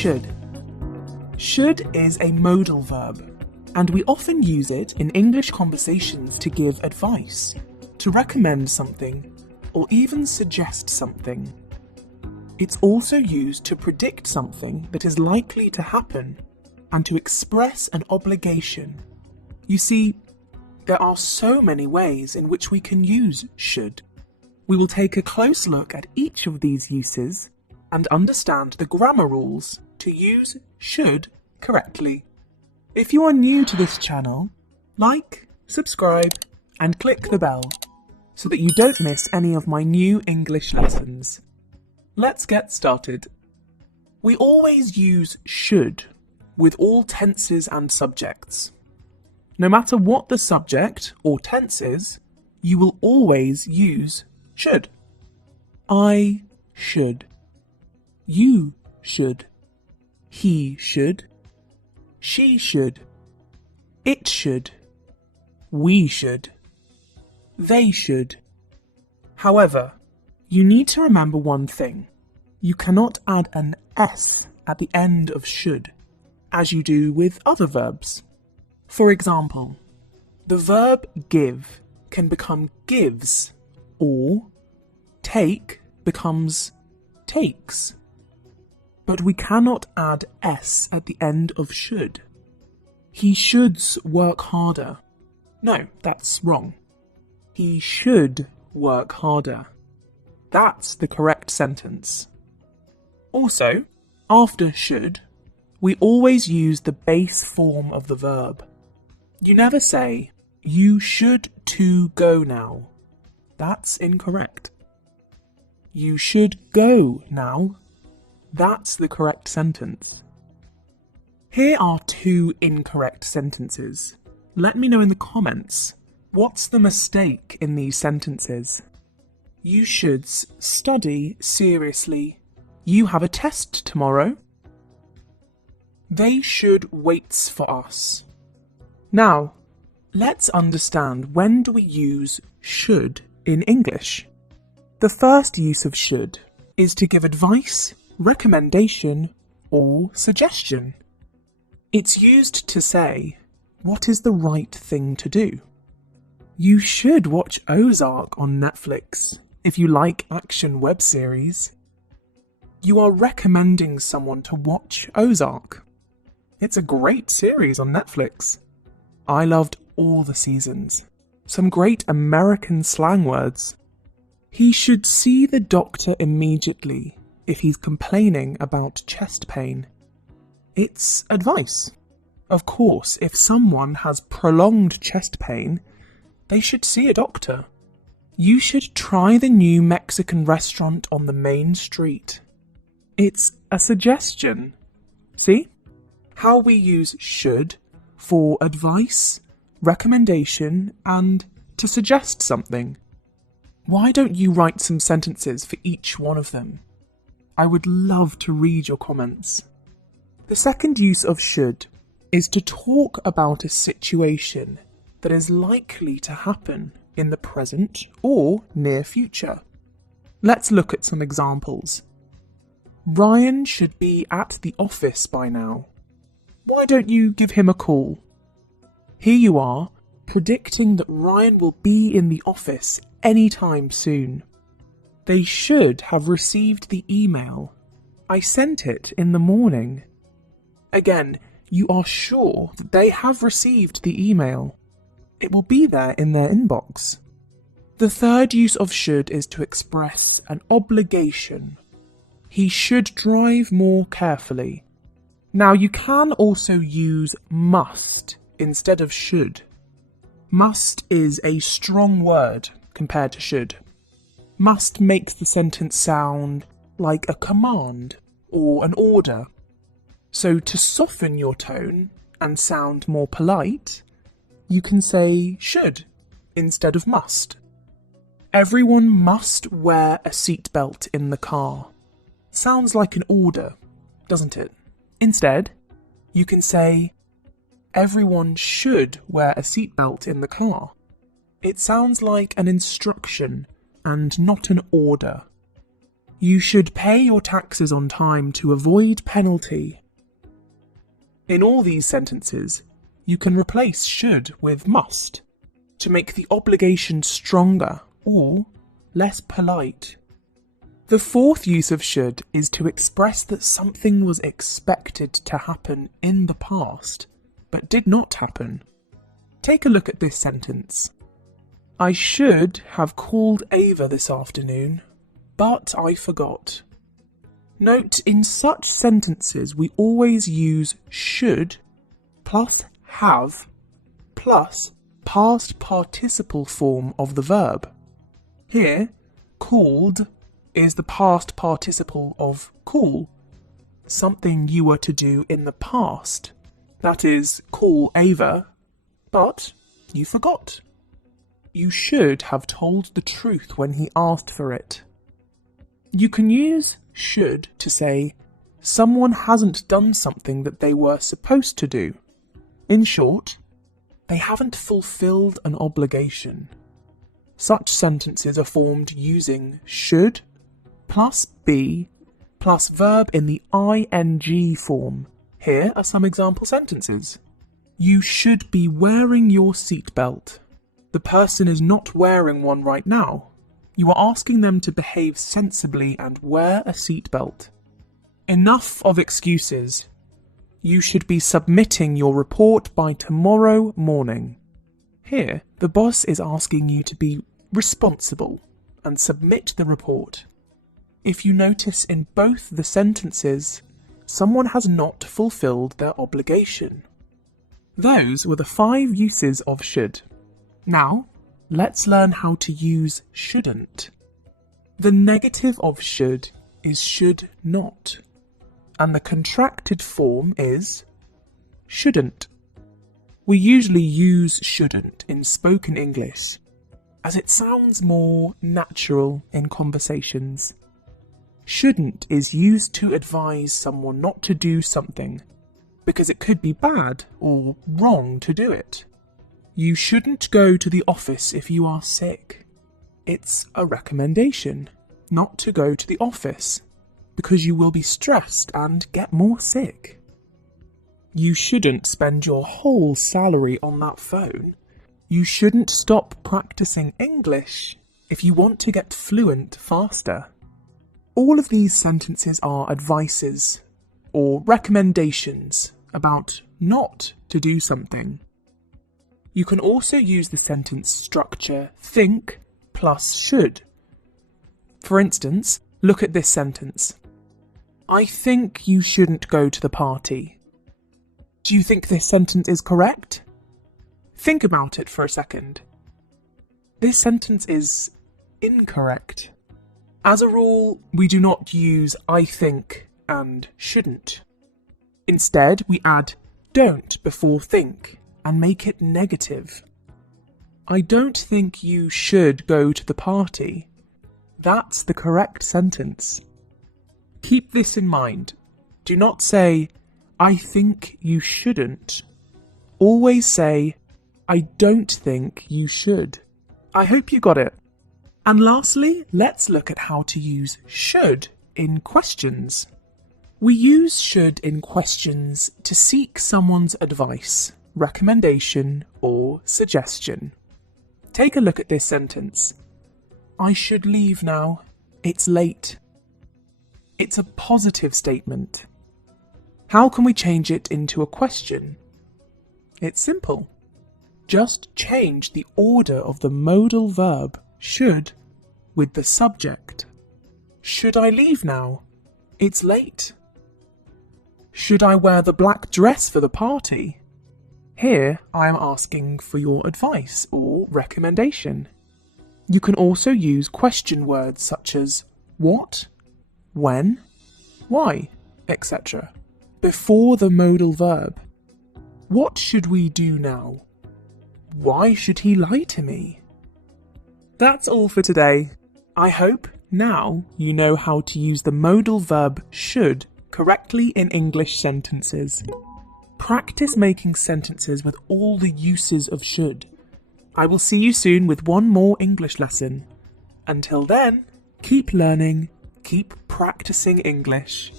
should? Should is a modal verb, and we often use it in English conversations to give advice, to recommend something, or even suggest something. It's also used to predict something that is likely to happen and to express an obligation. You see, there are so many ways in which we can use should. We will take a close look at each of these uses and understand the grammar rules to use should correctly. If you are new to this channel, like, subscribe, and click the bell so that you don't miss any of my new English lessons. Let's get started. We always use should with all tenses and subjects. No matter what the subject or tense is, you will always use should. I should. You should. He should. She should. It should. We should. They should. However, you need to remember one thing. You cannot add an S at the end of should, as you do with other verbs. For example, the verb give can become gives, or take becomes takes. But we cannot add S at the end of should. He shoulds work harder. No, that's wrong. He should work harder. That's the correct sentence. Also, after should, we always use the base form of the verb. You never say, you should to go now. That's incorrect. You should go now. That's the correct sentence. Here are two incorrect sentences. Let me know in the comments, what's the mistake in these sentences? You should study seriously. You have a test tomorrow. They should wait for us. Now, let's understand, when do we use should in English? The first use of should is to give advice, recommendation, or suggestion. It's used to say, what is the right thing to do? You should watch Ozark on Netflix if you like action web series. You are recommending someone to watch Ozark. It's a great series on Netflix. I loved all the seasons. Some great American slang words. He should see the doctor immediately if he's complaining about chest pain. It's advice. Of course, if someone has prolonged chest pain, they should see a doctor. You should try the new Mexican restaurant on the main street. It's a suggestion. See? How we use should for advice, recommendation, and to suggest something. Why don't you write some sentences for each one of them? I would love to read your comments. The second use of should is to talk about a situation that is likely to happen in the present or near future. Let's look at some examples. Ryan should be at the office by now. Why don't you give him a call? Here you are, predicting that Ryan will be in the office anytime soon. They should have received the email. I sent it in the morning. Again, you are sure that they have received the email. It will be there in their inbox. The third use of should is to express an obligation. He should drive more carefully. Now, you can also use must instead of should. Must is a strong word compared to should. Must makes the sentence sound like a command or an order. So to soften your tone and sound more polite, you can say should instead of must. Everyone must wear a seatbelt in the car. Sounds like an order, doesn't it? Instead, you can say everyone should wear a seatbelt in the car. It sounds like an instruction and not an order. You should pay your taxes on time to avoid penalty. In all these sentences, you can replace should with must to make the obligation stronger or less polite. The fourth use of should is to express that something was expected to happen in the past, but did not happen. Take a look at this sentence. I should have called Ava this afternoon, but I forgot. Note, in such sentences we always use should plus have plus past participle form of the verb. Here, called is the past participle of call, something you were to do in the past. That is, call Ava, but you forgot. You should have told the truth when he asked for it. You can use should to say someone hasn't done something that they were supposed to do. In short, they haven't fulfilled an obligation. Such sentences are formed using should plus be plus verb in the ing form. Here are some example sentences. You should be wearing your seatbelt. The person is not wearing one right now. You are asking them to behave sensibly and wear a seatbelt. Enough of excuses. You should be submitting your report by tomorrow morning. Here, the boss is asking you to be responsible and submit the report. If you notice in both the sentences, someone has not fulfilled their obligation. Those were the 5 uses of should. Now, let's learn how to use shouldn't. The negative of should is should not, and the contracted form is shouldn't. We usually use shouldn't in spoken English, as it sounds more natural in conversations. Shouldn't is used to advise someone not to do something, because it could be bad or wrong to do it. You shouldn't go to the office if you are sick. It's a recommendation not to go to the office, because you will be stressed and get more sick. You shouldn't spend your whole salary on that phone. You shouldn't stop practicing English if you want to get fluent faster. All of these sentences are advices or recommendations about not to do something. You can also use the sentence structure think plus should. For instance, look at this sentence. I think you shouldn't go to the party. Do you think this sentence is correct? Think about it for a second. This sentence is incorrect. As a rule, we do not use I think and shouldn't. Instead, we add don't before think and make it negative. I don't think you should go to the party. That's the correct sentence. Keep this in mind. Do not say, I think you shouldn't. Always say, I don't think you should. I hope you got it. And lastly, let's look at how to use should in questions. We use should in questions to seek someone's advice, recommendation, or suggestion. Take a look at this sentence. I should leave now. It's late. It's a positive statement. How can we change it into a question? It's simple. Just change the order of the modal verb should with the subject. Should I leave now? It's late. Should I wear the black dress for the party? Here I am asking for your advice or recommendation. You can also use question words such as what, when, why, etc. before the modal verb. What should we do now? Why should he lie to me? That's all for today. I hope now you know how to use the modal verb should correctly in English sentences. Practice making sentences with all the uses of should. I will see you soon with one more English lesson. Until then, keep learning Keep practicing English